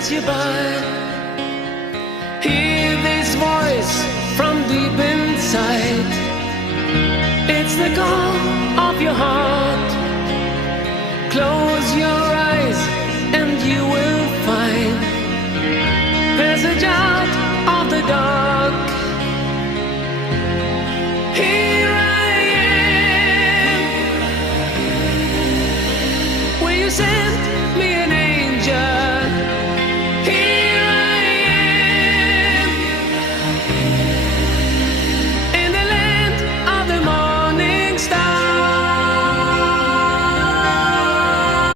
pass you by. Hear this voice from deep inside. It's the call of your heart. Close your